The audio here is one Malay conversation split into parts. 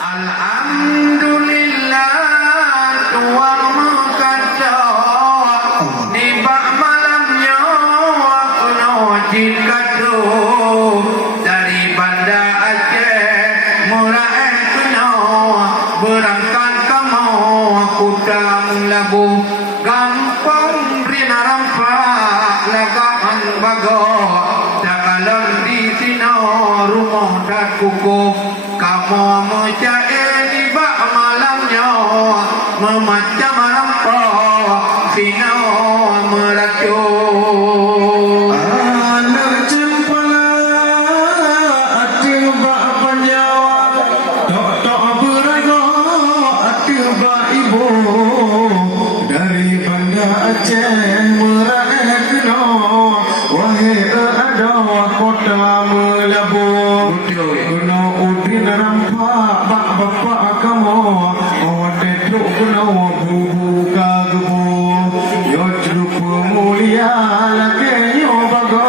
Alhamdulillah tuang mengkata ni bak malamnya kena jikatu dari Banda Aceh murah kena berangkat kamu kutang labu gampang rina rampak lagaan bago dakalan di sini rumah tak kukuh kamu mencair di bak malamnya memacam rampak sini meracun anak cempala ati bak panjawa tok berago ati bak ibu dari Banda Aceh merah kena wahai ada kota melabu kena udin rampak bak bapak kamu awade truk kena bubu kagebo yo truk mulia lagi yo bago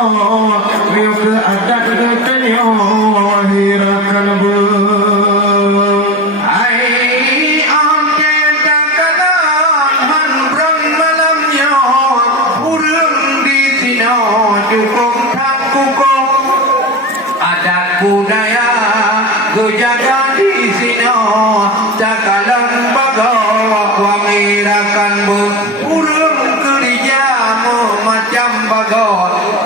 yo ke adat ketenyo wahirakan bu Hai ante dakalan handrong malamnya urang di sini cukup tak kukuh adat budaya gejaga di sini dakalan bago wangirakan bu urang kerja macam bago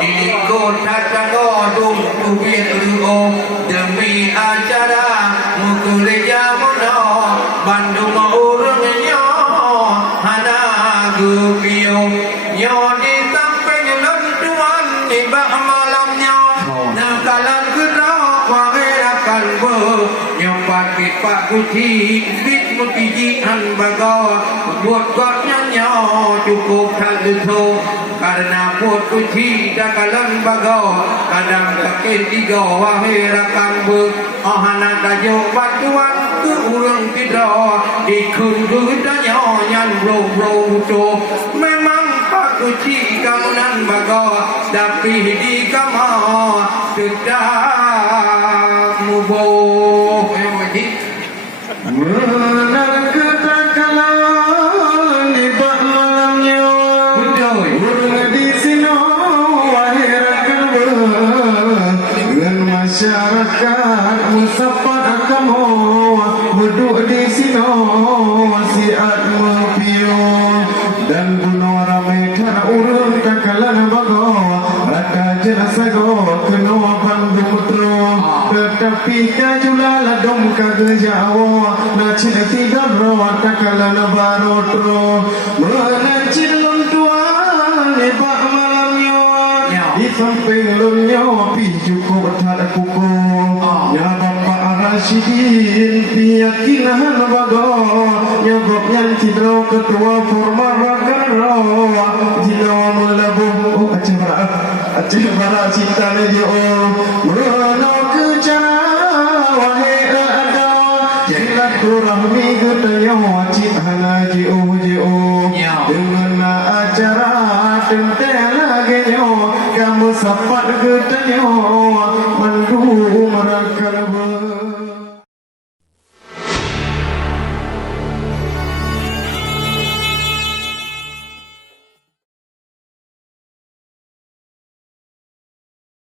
dilikut tatago dum tubir ruo demi acara mukerja muda Bandung urangnya hana gupio yo di samping lentuan di bak malamnya nakalan gerak wangirakan bu yo pakit pak kuci bit mutijian bago buat gotnya cukup tak letuh karena buat kuci dakalan bago kadang kakek tiga wahirakan bu ohana kajo batuan ke urang tidak ikut gudanya nyan bro memang pak kuci kamunan bago tapi di kama tidak muboh menang ketakalan di bak malamnya urang di sini wahirakan bu dengan masyarakat musapat kamu duduk di sini siat mepio dan bunuh ramai tak urang takalan bago rata jenazah go kena bantu putro tetapi kajulala dom kagejawo na cina tidak rawat takalan barotro menacin luntuan di bak malamnya di samping lunnya pi cukup tak kuku ya bapak Rasidin keyakinan bago ya gopnya cidro ketua forma bagaro jino melabu Aceh Barat cinta lagi merono kecana wahai ada silaturahmi ketanya wajib halaji dengan acara tentel lagi kamu sapat ketanya